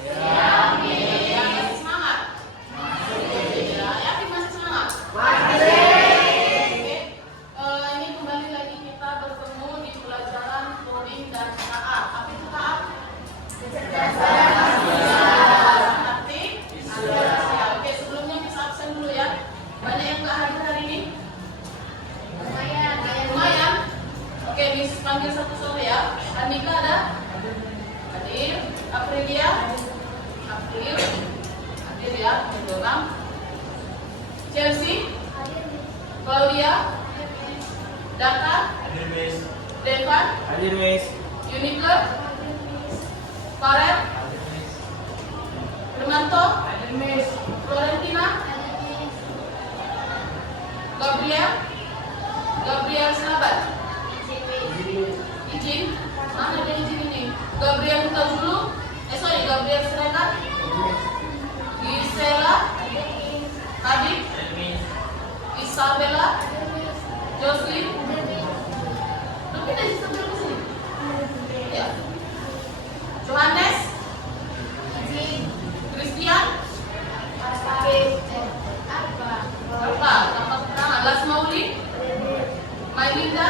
Ya, masih semangat? Ya, yakin masih semangat? Oke. Ini kembali lagi kita bertemu di pelajaran coding dan KA. Apa itu KA? Arti? Ya, oke, sebelumnya bisa absen dulu ya. Banyak yang nggak hadir hari ini? Lumayan. Oke, Miss panggil satu-satu ya. Andika ada? Hadir. Aprilia? April? Hadir ya, ada orang. Chelsea? Claudia? Daka? Devan? Unique? Farel? Hermanto? Florentina? Gabriel Selabat? Izin? Mana ada izin ini? Gabriel Hutajulu? Gabriel Siregar? Gisela? Habib? Isabella? Jocelyn? Lu kita Isabella ke sini? Ya. Johannes? Christian? Apa? Nama keterangan Lasmauli? Melinda?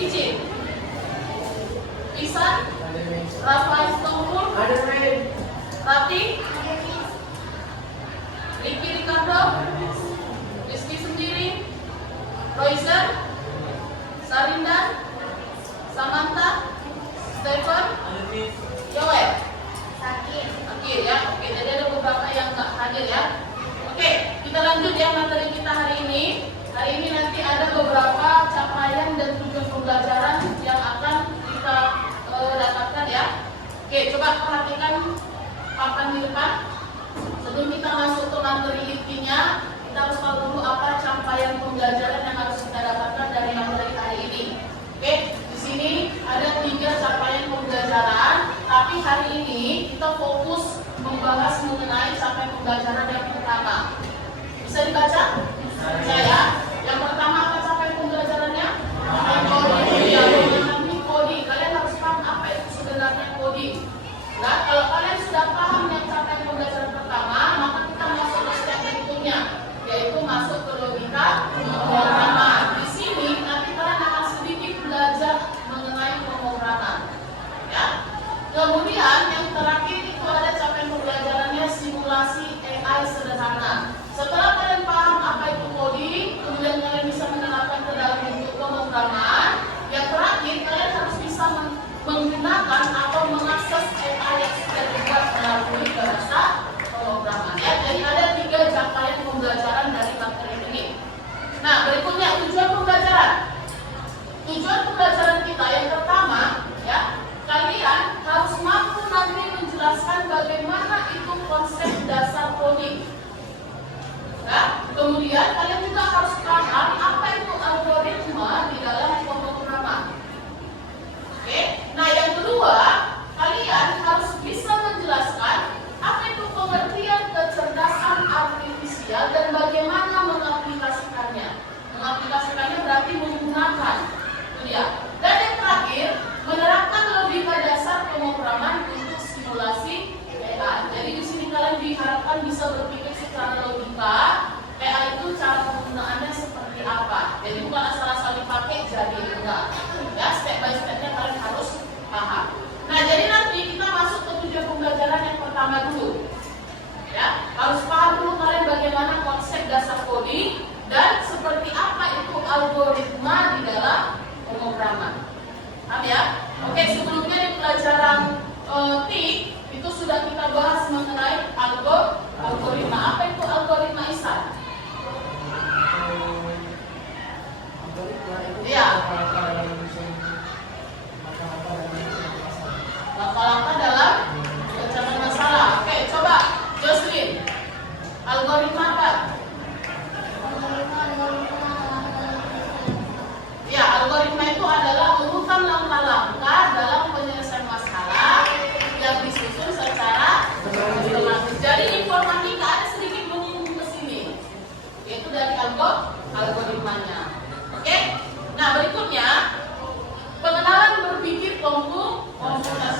Izin? Isan? Rafael Stongur? Rati? Ricky Ricardo? Rizky sendiri? Royser? Sarindan? Samantha? Stephen? Joel? Sakir ya. Oke, jadi ada beberapa yang nggak hadir ya. Oke, kita lanjut ya materi kita hari ini. Hari ini nanti ada beberapa capaian dan tujuan pembelajaran yang akan kita dapatkan ya. Oke, coba perhatikan papan di depan. Sebelum kita masuk ke materi intinya, kita harus tahu dulu apa capaian pembelajaran yang harus kita dapatkan dari materi hari ini. Oke, di sini ada 3 capaian pembelajaran, tapi hari ini kita fokus membahas mengenai capaian pembelajaran yang pertama. Bisa dibaca? Bisa ya. Yang pertama apa capaian pembelajarannya? Coding. Kalian harus paham apa itu sebenarnya coding. Nah, kalau kalian sudah paham yang capaian pembelajaran pertama, maka kita masuk ke step berikutnya, yaitu masuk ke logika pemrograman. Di sini nanti kalian akan sedikit belajar mengenai pemrograman. Ya. Kemudian yang terakhir itu ada capaian pembelajarannya simulasi AI sederhana. Setelah kalian paham apa itu coding, kemudian kalian bisa menerapkan ke dalam bentuk pemrograman. Yang terakhir, kalian harus bisa menggunakan atau mengakses AI yang sudah dibuat melalui bahasa pemrograman. Ya, jadi ada 3 capaian pembelajaran dari materi ini. Nah, berikutnya tujuan pembelajaran. Tujuan pembelajaran kita yang pertama, ya, kalian harus mampu nanti menjelaskan bagaimana itu konsep dasar coding. Ya, kemudian kalian juga harus paham apa itu algoritma di dalam pemrograman. Oke, nah yang kedua, kalian harus bisa menjelaskan apa itu pengertian kecerdasan artifisial dan bagaimana mengaplikasikannya. Mengaplikasikannya berarti menggunakan, itu dia. Dan yang terakhir, menerapkan logika dasar pemrograman untuk simulasi AI. Jadi di sini kalian diharapkan bisa berpikir secara logika. AI itu cara penggunaannya seperti apa. Jadi bukan asal-asal dipakai jadi enggak. Ya, step by stepnya kalian harus paham. Nah, jadi nanti kita masuk ke tujuan pembelajaran yang pertama dulu. Ya, harus paham dulu kalian bagaimana konsep dasar coding dan seperti apa itu algoritma di dalam pemrograman. Paham ya? Oke, sebelumnya di pelajaran TIK itu sudah kita bahas mengenai algoritma. Apa itu algoritma Isan? Iya. Langkah-langkah dalam pencapaian masalah. Oke, coba Jocelyn. Algoritma apa? Ya, algoritma itu adalah urutan langkah-langkah dalam penyelesaian masalah yang disusun secara sistematis. Jadi informatika ada sedikit menyinggung ke sini, yaitu dari algoritmanya. Oke. Nah, berikutnya pengenalan berpikir komputasi.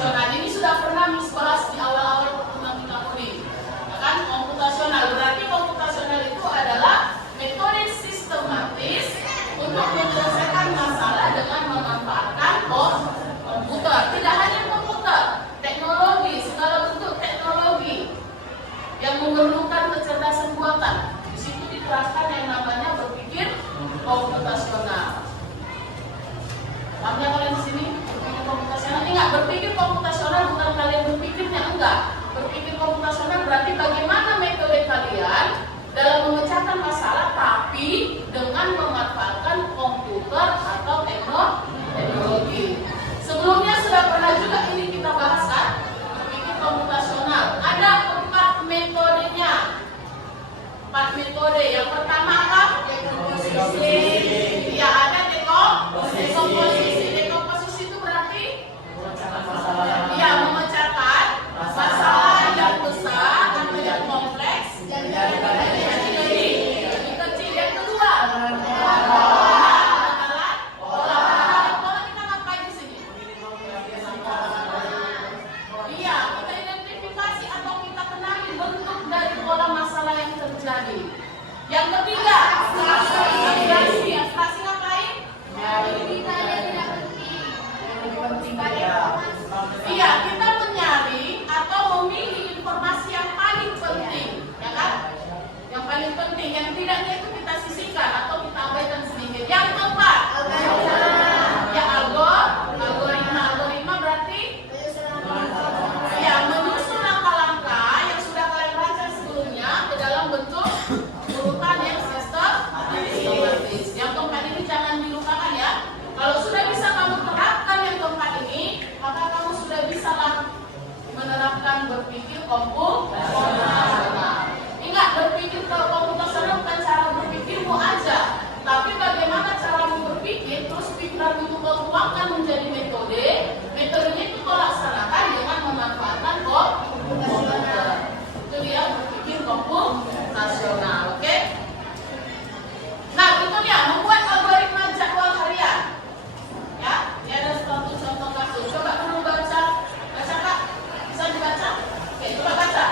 sedang kalian berpikirnya? Enggak. Berpikir komputasional berarti bagaimana metode kalian dalam memecahkan masalah tapi dengan memanfaatkan komputer atau teknologi. Sebelumnya sudah pernah juga ini kita bahas kan? Berpikir komputasional. Ada 4 metodenya. 4 metode. Yang pertama apa? Dekomposisi. Ya, ada dekomposisi. Dekomposisi itu berarti ya memecahkan masalah yang besar atau yang kompleks jadi lebih kecil. Yang kedua, pola kita ngapain di sini? Iya, kita identifikasi atau kita kenali bentuk dari pola masalah yang terjadi. Yang ketiga, abstraksi. Abstraksi ngapain? Iya, kita mencari atau memilih informasi yang paling penting, ya kan? Yang paling penting, yang tidaknya itu kita sisihkan atau kita abaikan sedikit. Yang keempat, ya algoritma berarti ya menyusun langkah-langkah yang sudah kalian baca sebelumnya ke dalam bentuk urutan yang sistematis. Yang keempat ini jangan dilupakan ya. Kalau sudah bisa kamu terapkan yang keempat ini, maka kamu sudah bisa menerapkan berpikir komputasional. Ingat, berpikir komputasional bukan cara berpikirmu aja, tapi bagaimana caramu berpikir, terus pikiran itu kau tuangkan menjadi metode. Metodenya itu kau laksanakan dengan memanfaatkan komputer. Itu dia berpikir komputasional, oke? Nah, itu dia membuat algoritma jadwal harian. Ya, ini ada suatu contoh kasus. Coba kamu baca Kak? Bisa dibaca? Oke, coba baca.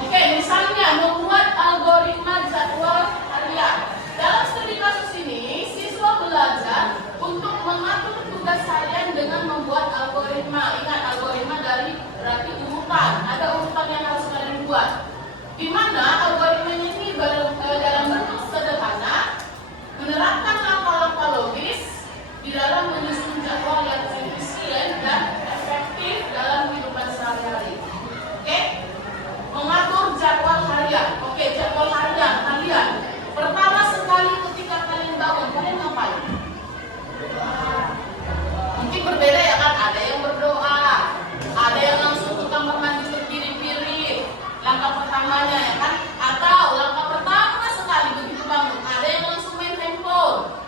Oke, misalnya membuat algoritma jadwal harian. Dalam studi kasus ini, siswa belajar untuk mengatur tugas harian dengan membuat algoritma. Ingat, algoritma dari berarti urutan. Ada urutan yang harus kalian buat. Di mana algoritmanya ini dalam bentuk sederhana, menerapkan langkah-langkah logis di dalam menyusun jadwal yang efisien dan efektif dalam kehidupan sehari-hari. Oke? Mengatur jadwal harian. Oke, jadwal harian kalian. Pertama sekali ketika kalian bangun, kalian ngapain? Mungkin berbeda ya kan? Ada yang berdoa, ada yang langsung ke kamar mandi berdiri-diri. Langkah pertamanya ya kan? Atau langkah pertama sekali begitu bangun, ada yang langsung main handphone.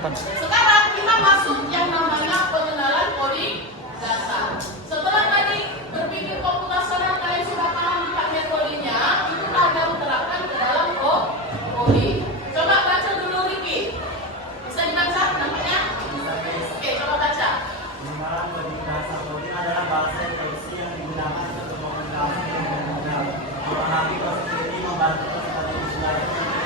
Sekarang kita masuk yang namanya pengenalan coding dasar. Setelah tadi berpikir komputasional kalian sudah paham tentang metodenya, itu kalian terapkan ke dalam coding. Coba baca dulu Riki. Bisa dibaca namanya? Oke, coba baca. Pengenalan coding dasar. Coding adalah bahasa instruksi yang digunakan untuk komunikasi dengan pengguna. Memahami proses ini membantu peserta belajar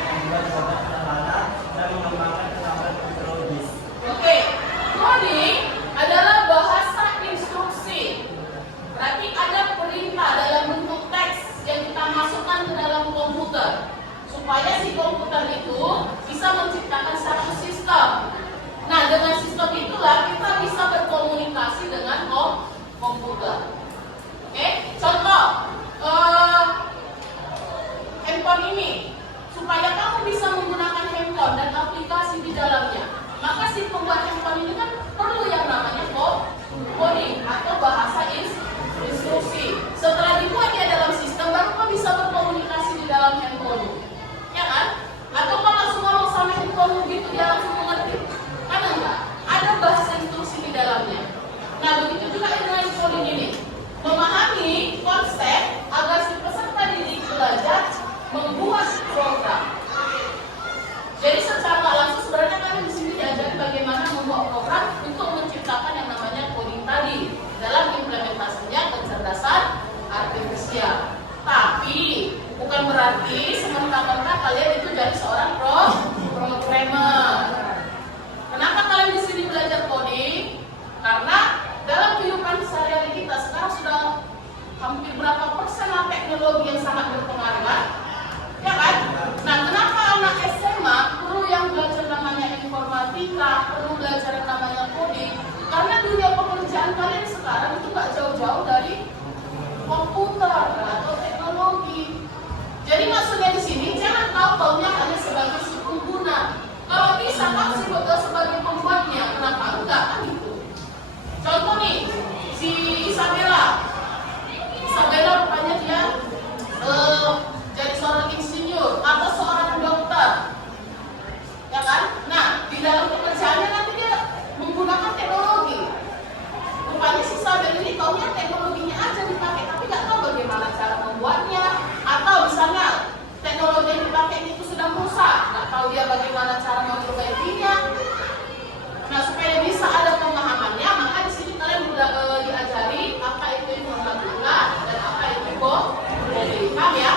yang juga dibuat sederhana dan mengembangkan keterampilan teknologis. Oke, coding adalah bahasa instruksi. Berarti ada perintah dalam bentuk teks yang kita masukkan ke dalam komputer supaya si komputer itu bisa menciptakan satu sistem. Nah, dengan sistem itulah kita bisa berkomunikasi dengan komputer. Oke, contoh handphone ini. Supaya kamu bisa menggunakan handphone dan aplikasi di dalamnya, maka si pembuat handphone ini kan perlu yang namanya coding atau bahasa instruksi. Setelah dibuat dia dalam sistem, baru kau bisa berkomunikasi di dalam handphone, ya kan? Atau kau langsung ngomong sama handphone gitu dia langsung mengerti? Kan enggak? Ada bahasa instruksi di dalamnya. Nah, begitu juga dengan coding ini, memahami konsep agar si peserta didik belajar membuat program. Jadi secara nggak langsung sebenarnya kami di sini diajari bagaimana membuat program untuk menciptakan yang namanya coding tadi dalam implementasinya kecerdasan artifisial. Tapi bukan berarti semerta-merta kalian itu jadi seorang programmer. Kenapa kalian di sini belajar coding? Karena dalam kehidupan sehari-hari kita sekarang sudah hampir berapa persen teknologi yang sangat berpengaruh. Ya kan? Nah, kenapa anak SMA perlu yang belajar namanya informatika, perlu belajar yang namanya coding? Karena dunia pekerjaan kalian sekarang itu nggak jauh-jauh dari komputer atau teknologi. Jadi maksudnya di sini jangan tahu-taunya hanya sebagai si pengguna. Kalau bisa kamu sih sebagai pembuatnya, kenapa enggak kan gitu? Contoh nih, si Isabella rupanya dia jadi seorang insinyur atau seorang dokter, ya kan? Nah, di dalam pekerjaannya nanti dia menggunakan teknologi. Rupanya si Isabel ini taunya teknologinya aja dipakai, tapi nggak tahu bagaimana cara membuatnya. Atau misalnya teknologi yang dipakai itu sudah rusak, nggak tahu dia bagaimana cara memperbaikinya. Nah, supaya bisa ada pemahamannya, maka di sini kalian sudah diajari apa itu informatika dan apa itu coding, paham ya?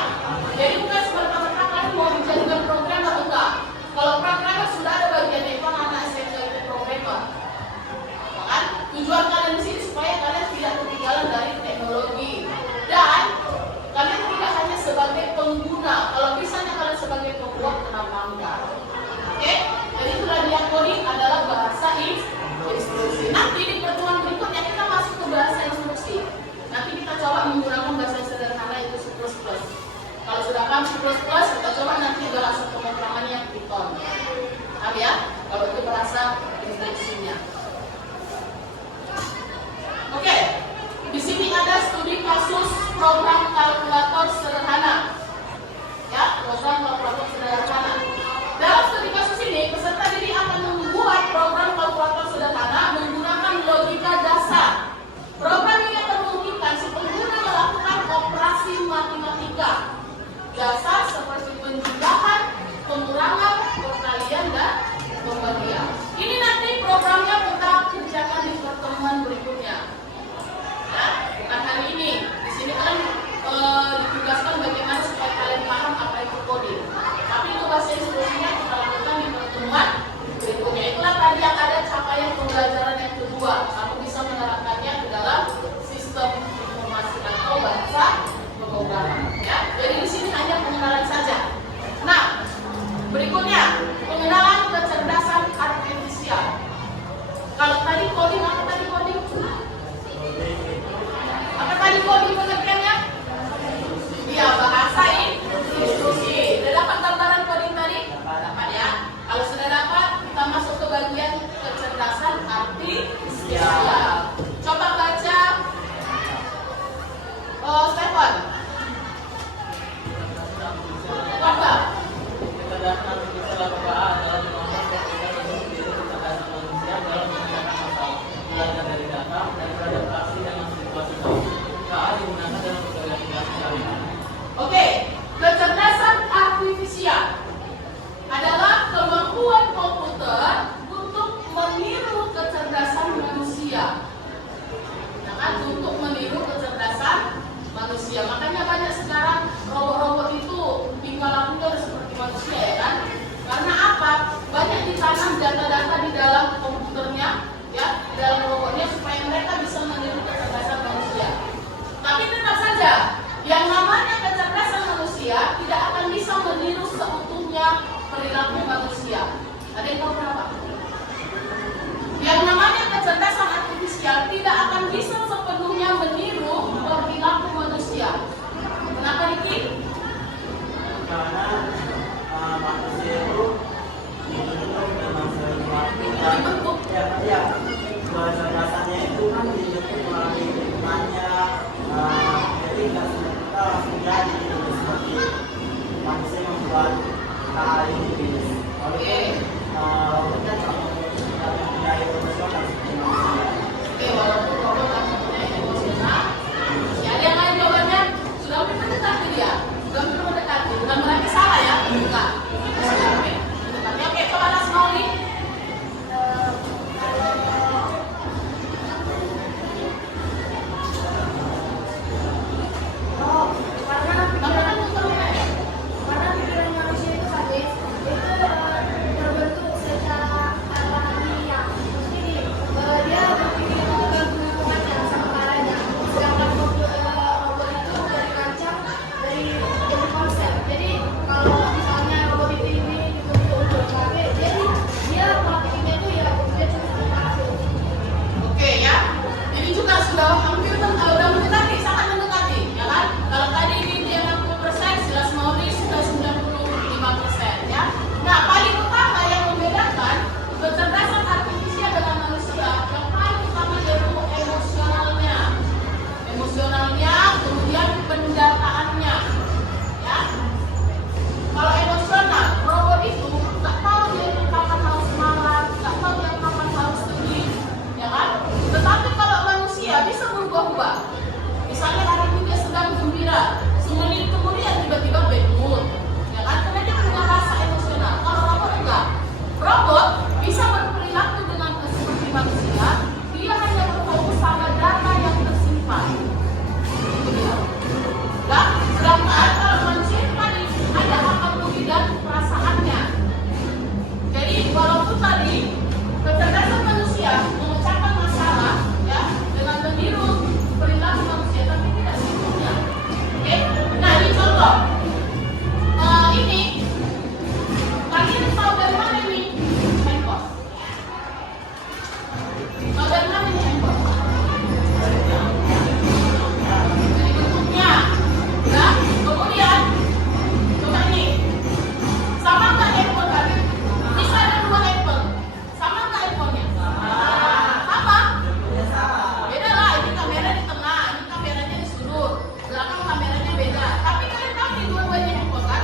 Jadi bukan semerta-merta kalian mau dijadikan programmer enggak. Kalau programmer sudah ada bagiannya itu anak SMP itu programmer. Kan? Tujuan kalian di sini supaya kalian tidak ketinggalan dari teknologi dan kalian tidak hanya sebagai pengguna. Kalau misalnya kalian sebagai pembuat, kenapa enggak? Oke? Jadi itulah dia coding adalah bahasa instruksi. Nanti di pertemuan berikutnya kita masuk ke bahasa instruksi. Nanti kita coba menggunakan bahasa yang sederhana itu C++. Kalau sudah paham C++, kita coba nanti bahasa pemrogramannya Python. Paham ya? Kalau itu bahasa instruksinya. Oke. Di sini ada studi kasus program kalkulator sederhana. Ya, program kalkulator sederhana. Dalam studi kasus ini, peserta didik akan membuat program kalkulator sederhana menggunakan logika dasar. Program ini akan memungkinkan si pengguna melakukan operasi matematika dasar seperti penjumlahan, pengurangan, perkalian, dan pembagian. Ini nanti programnya kita kerjakan di pertemuan berikutnya. Ya, bukan hari ini. Di sini kan ditugaskan bagaimana supaya kalian paham apa itu coding. Tapi itu bahasa instruksinya kita lakukan di pertemuan berikutnya. Itulah tadi yang ada capaian pembelajaran yang kedua. Kamu bisa menerapkannya ke dalam sistem informasi atau bahasa pemrograman. Ya, jadi di sini hanya pengenalan manusia, ya kan? Karena apa? Banyak ditanam data-data di dalam komputernya, ya, di dalam robotnya supaya mereka bisa meniru kecerdasan manusia. Tapi tetap saja, yang namanya kecerdasan manusia tidak akan bisa meniru seutuhnya perilaku manusia. Ada yang tahu kenapa? Yang namanya kecerdasan artifisial tidak akan bisa sepenuhnya meniru perilaku manusia. Kenapa, Riki? Karena manusia itu dibentuk memang sesuatu ya kecerdasannya itu kan dibentuk melalui lingkungannya, jadi nggak semua langsung jadi gitu, seperti manusia membuat AI ini. Walaupun kan yang punya emosional seperti manusia. Oke, walaupun robot yang mempunyai emosional, ya ada yang lain jawabannya sudah hampir mendekati dia, sudah hampir mendekati, bukan berarti salah ya, enggak. Sudah hampir mendekati. Oke, coba Nas Mauli. Karena pikiran manusia itu sadis, itu terbentuk secara alamiah. Jadi dia berpikir itu tergantung lingkungannya sama caranya. Sedangkan robot itu dari rancang dari konsep. Jadi kalau misalnya robot itu ini dibentuk untuk dipakai, jadi dia praktiknya itu ya dia cuma dipakai. Oke ya, ini juga sudah hampir udah mendekati, sangat mendekati, ya kan? Kalau tadi ini dia 60%, jelas Mauri sudah 95%, ya. Nah, paling utama yang membedakan kecerdasan artifisial dengan manusia, yang paling utama yaitu emosionalnya, kemudian pendataannya, ya. Kalau emosional, robot itu nggak tahu dia itu kapan harus marah, nggak tahu dia kapan harus sedih, ya kan? Tetapi kalau manusia bisa berubah-ubah. Misalnya hari ini dia sedang gembira, semenit kemudian tiba-tiba bad mood, ya kan? Karena dia punya rasa emosional. Kalau robot enggak, robot bisa berperilaku dengan seperti manusia, dia hanya berfokus pada data yang tersimpan. Itu dia. Nah, sedangkan kalau manusia tadi ada akal budi dan perasaannya. Jadi walaupun tadi kecerdasan manusia memecahkan masalah, ya, dengan meniru perilaku manusia, tapi tidak sepenuhnya. Oke, nah ini contoh. Ini kalian tahu dari mana ini handphone? Tahu dari mana ini handphone? Dari bentuknya, ya. Kemudian coba ini, sama nggak handphone kalian? Bisa ada dua handphone, sama nggak handphonenya? Sama. Beda lah, ini kamera di tengah, ini kameranya di sudut, belakang kameranya beda. Tapi kalian tahu nih dua-duanya handphone kan?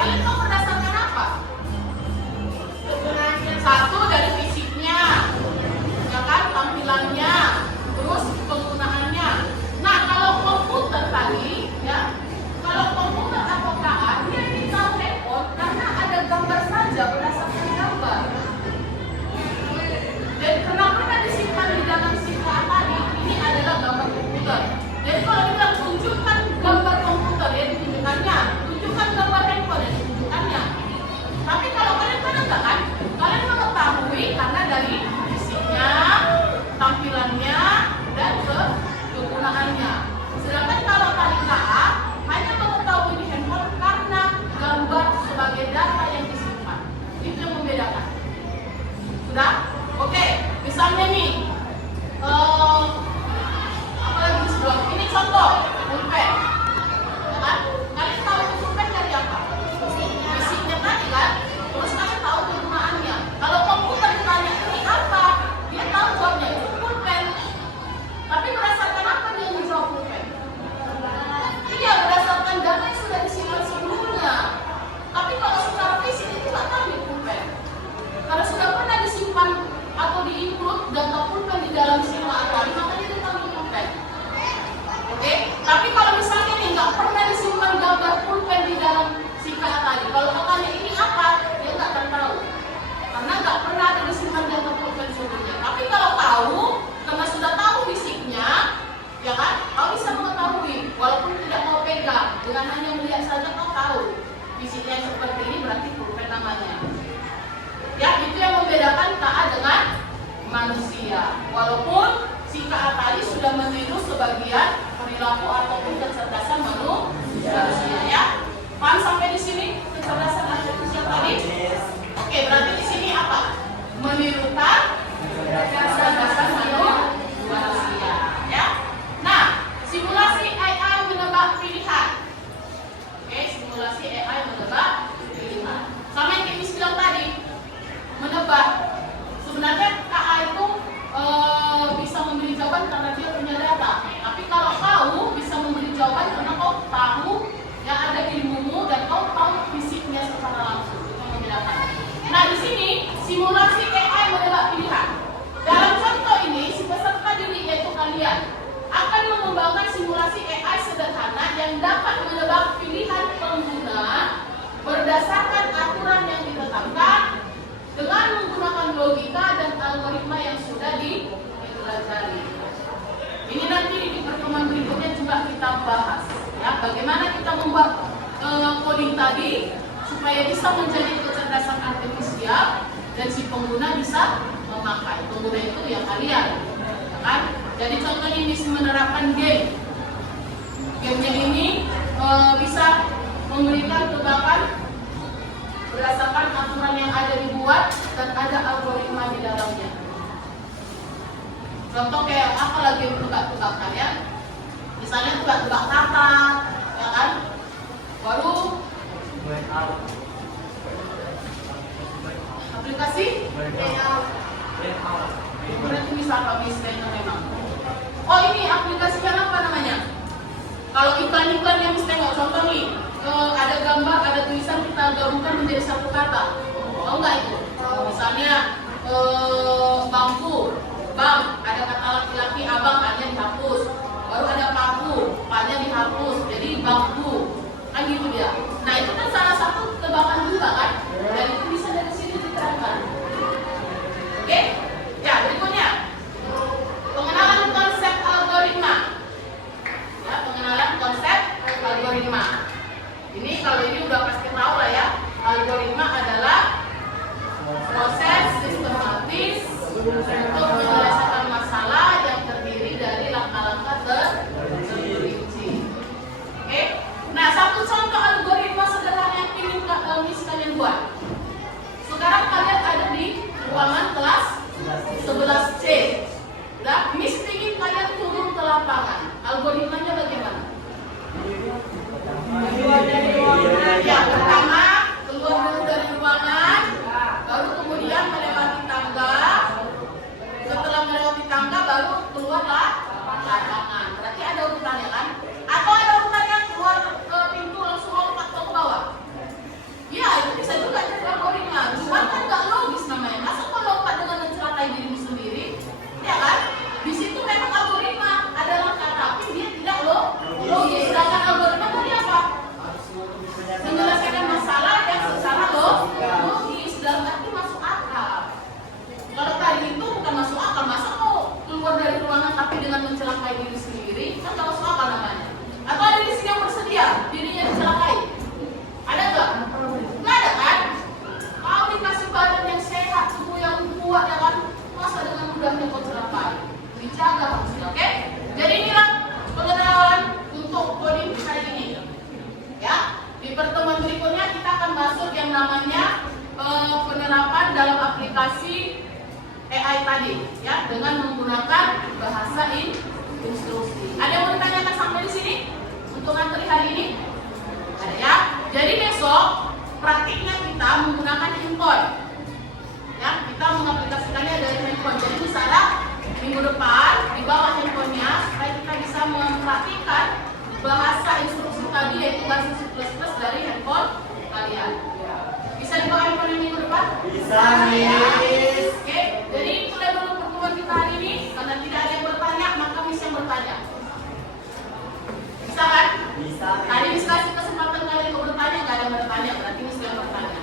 Kalian tahu berdasarkan apa? Satu dari fisiknya, ya kan, tampilannya, terus penggunaannya. Nah, kalau komputer tadi, ya, kalau komputer APK, dia ini tahu handphone karena ada gambar saja berdasarkan gambar. Dan kenapa tadi disimpan di dalam SIM-A tadi? Ini adalah gambar komputer. Jadi kalau dibilang tunjukkan gambar komputer, ya ditunjukkannya. Tunjukkan gambar handphone, ya ditunjukkannya. Tapi kalau kalian enggak kan? Kalian mengetahui karena dari fisiknya, tampilannya, dan kegunaannya. Sedangkan kalau tadi KA hanya mengetahui di handphone karena gambar sebagai data yang disimpan. Itu yang membedakan. Sudah? Oke, misalnya nih, apa lagi di sebelah? Ini contoh, pulpen. Ya kan? Kalian tahu itu pulpen dari apa? Fisiknya tadi kan? Terus kalian tahu kegunaannya. Kalau komputer ditanya ini apa? Dia tahu jawabnya itu pulpen. Tapi berdasarkan apa dia menjawab pulpen? Iya, berdasarkan data yang sudah disimpan sebelumnya. Tapi kalau secara fisik itu nggak tahu ini pulpen. Karena sudah pernah disimpan atau diinput data pulpen di dalam SIM-A tadi, makanya dia tahu ini pulpen. Oke? Tapi bagian perilaku ataupun kecerdasan manusia ya. Paham sampai di sini kecerdasan artifisial tadi? Oke, berarti di sini apa? Menirukan kecerdasan manusia ya. Nah, simulasi AI menebak pilihan. Oke, simulasi AI menebak pilihan. Sama yang Miss bilang tadi, menebak. Sebenarnya AI itu bisa memberi jawaban karena dia punya data. Tapi kalau kau bisa memberi jawaban karena kau tahu yang ada ilmumu dan kau tahu fisiknya secara langsung. Itu yang membedakan. Nah, di sini simulasi AI menebak pilihan. Dalam contoh ini, si peserta didik yaitu kalian akan mengembangkan simulasi AI sederhana yang dapat menebak pilihan pengguna berdasarkan aturan yang ditetapkan dengan menggunakan logika dan algoritma yang sudah dipelajari. Ini nanti di pertemuan berikutnya juga kita bahas ya, bagaimana kita membuat coding tadi supaya bisa menjadi kecerdasan artifisial dan si pengguna bisa memakai. Pengguna itu ya kalian, ya kan? Jadi contohnya ini menerapkan game. Gamenya ini bisa memberikan tebakan berdasarkan aturan yang ada dibuat dan ada algoritma di dalamnya. Contoh kayak apa lagi tebak-tebakan ya? Misalnya tebak-tebak kata, ya kan? Baru aplikasi berarti bisa apa misalnya memang. Oh ini aplikasinya apa namanya? Kalau iklan-iklan yang misalnya contoh nih, ada gambar, ada tulisan kita gabungkan menjadi satu kata. Tahu nggak itu? Misalnya bangku, bang, ada kata laki-laki, abang, A-nya dihapus. Baru ada paku, P-nya dihapus, jadi bangku. Kan gitu dia. Nah itu kan salah satu tebakan juga kan? Dan itu bisa dari sini diterapkan. Oke? Ya berikutnya, pengenalan konsep algoritma. Ya, pengenalan konsep algoritma. Ini kalau ini udah pasti tahu lah ya. Algoritma adalah proses sistematis untuk menyelesaikan masalah yang terdiri dari langkah-langkah terperinci. Oke? Nah, satu contoh algoritma sederhana yang ingin kalian buat. Sekarang kalian ada di ruangan kelas 11C. Udah, Miss ingin kalian turun ke lapangan. Algoritmanya bagaimana? Yang pertama, keluar dulu dari ruangan, baru kemudian melewati tangga. Setelah melewati tangga, baru keluarlah lapangan. Berarti ada urutannya kan? Atau ada urutannya keluar ke pintu langsung lompat ke bawah? Ya, itu bisa juga jadi algoritma. Cuman kan nggak logis namanya. Masa kau lompat dengan mencelakai dirimu sendiri? Ya kan? Di situ memang algoritma ada langkah, tapi dia tidak logis. Sedangkan algoritma tadi apa? Menyelesaikan masalah yang secara logis dalam arti masuk akal. Kalau tadi itu bukan masuk akal, masa kau keluar dari ruangan tapi dengan mencelakai diri sendiri? Kan nggak masuk akal namanya. Atau ada di sini yang bersedia dirinya dicelakai? Ada nggak? Nggak ada kan? Kau dikasih badan yang sehat, tubuh yang kuat ya kan? Masa dengan mudahnya kau celakai? Dijaga harusnya, oke? Jadi inilah pengenalan untuk coding hari ini. Ya, di pertemuan berikutnya kita akan masuk yang namanya penerapan dalam aplikasi AI tadi, ya, dengan menggunakan bahasa instruksi. Ada yang mau ditanyakan sampai di sini untuk materi hari ini? Ada ya. Jadi besok praktiknya kita menggunakan handphone. Ya, kita mengaplikasikannya dari handphone. Jadi misalnya minggu depan di bawah handphonenya supaya kita bisa mempraktikkan bahasa instruksi tadi yaitu bahasa C++ dari handphone kalian. Bisa di bawah handphone minggu depan? Bisa, Miss. Oke, jadi itu udah dulu pertemuan kita hari ini. Karena tidak ada yang bertanya, maka Miss yang bertanya. Bisa kan? Bisa. Tadi Miss kasih kesempatan kalian untuk bertanya, nggak ada yang bertanya, berarti Miss yang bertanya.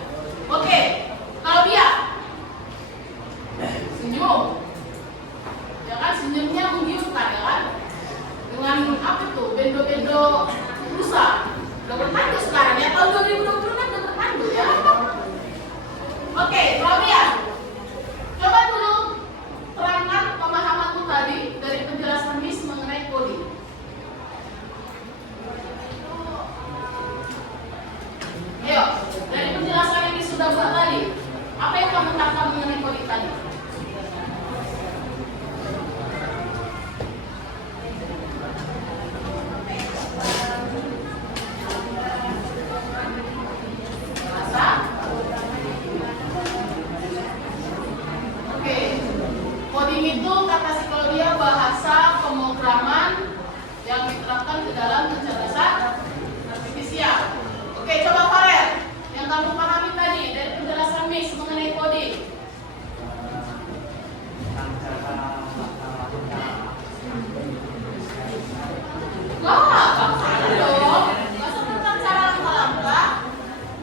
Oke, kalau dia senyum, ya kan senyumnya menggiurkan ya kan? Dengan apa tuh? Bendo-bendo rusa. Udah bertandu sekarang ya, tahun 2020 kan udah bertandu ya. Oke, Claudia, coba dulu terangkan pemahamanmu tadi dari penjelasan Miss mengenai coding. sudah buat tadi. Apa yang kamu tangkap mengenai kode tadi? Bahasa? Oke. Coding itu kata psikologi bahasa pemrograman yang diterapkan ke dalam kecerdasan artifisial. Oke, coba Farel, yang kamu pahami tadi dari penjelasan Miss mengenai coding. Wah, bangsa dong. Bahasa tentang cara langkah-langkah.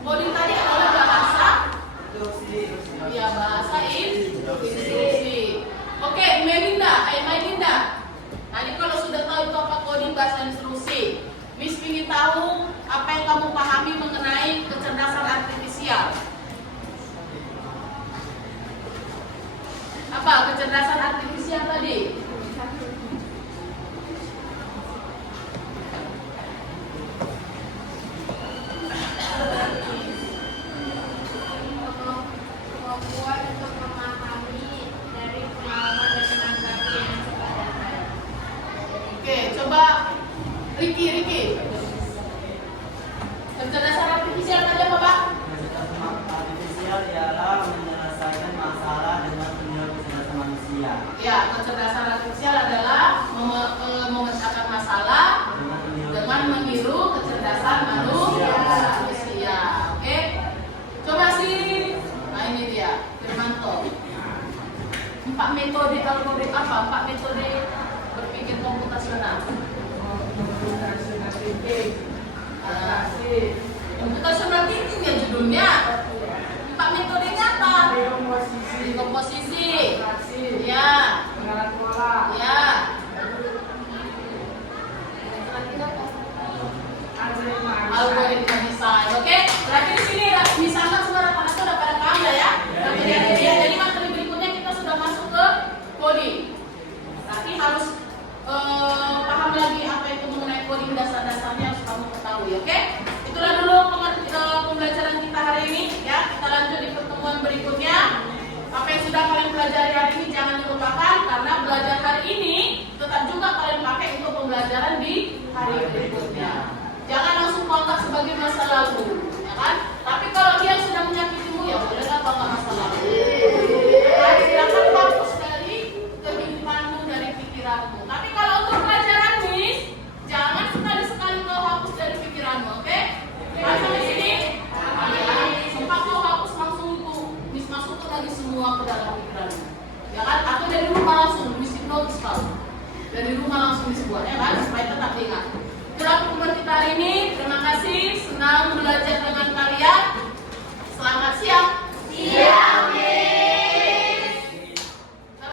Coding tadi adalah bahasa. Ya, bahasa instruksi. Oke, Melinda. Tadi kalau sudah tahu itu apa coding bahasa instruksi, Miss ingin tahu apa yang kamu pahami mengenai kecerdasan artifisial. Apa kecerdasan artifisial tadi? Kemampuan untuk memahami dari pengalaman dan menanggapi yang sudah ada. Oke, coba Ricky. Kecerdasan artifisial tadi apa, Pak? Kecerdasan artifisial ialah menyelesaikan masalah dengan meniru kecerdasan manusia. Ya, kecerdasan artifisial adalah memecahkan masalah dengan meniru kecerdasan manusia. Oke, coba sih. Nah ini dia, Firmanto. 4 metode algoritma apa? 4 metode berpikir komputasional. Komputasional thinking ya judulnya. 4 metodenya apa? Komposisi. Ya. Ya. Algoritma desain. Oke, berarti di sini misalkan saudara pada sudah pada paham ya. Jadi materi berikutnya kita sudah masuk ke coding. Berarti harus paham lagi apa itu mengenai coding, dasar-dasarnya harus kamu ketahui. Oke, itulah dulu pembelajaran kita hari ini. Ya, kita lanjut di pertemuan berikutnya. Apa yang sudah kalian pelajari hari ini jangan dilupakan, karena belajar hari ini tetap juga kalian pakai untuk pembelajaran di hari berikutnya. Jangan langsung kontak sebagai masa lalu, ya kan? Tapi kalau dia sudah menyakitimu, ya bolehlah kontak masa lalu. Nah, silakan hapus dari kehidupanmu, dari pikiranmu. Tapi kalau untuk pelajaran Miss, jangan sekali-sekali kau hapus dari pikiranmu, oke? Masuk di sini. Sempat kau hapus langsung itu, Miss masukkan lagi semua ke dalam pikiranmu, ya kan? Atau dari rumah langsung, Miss hipnotis kau. Dari rumah langsung Miss buat, ya kan?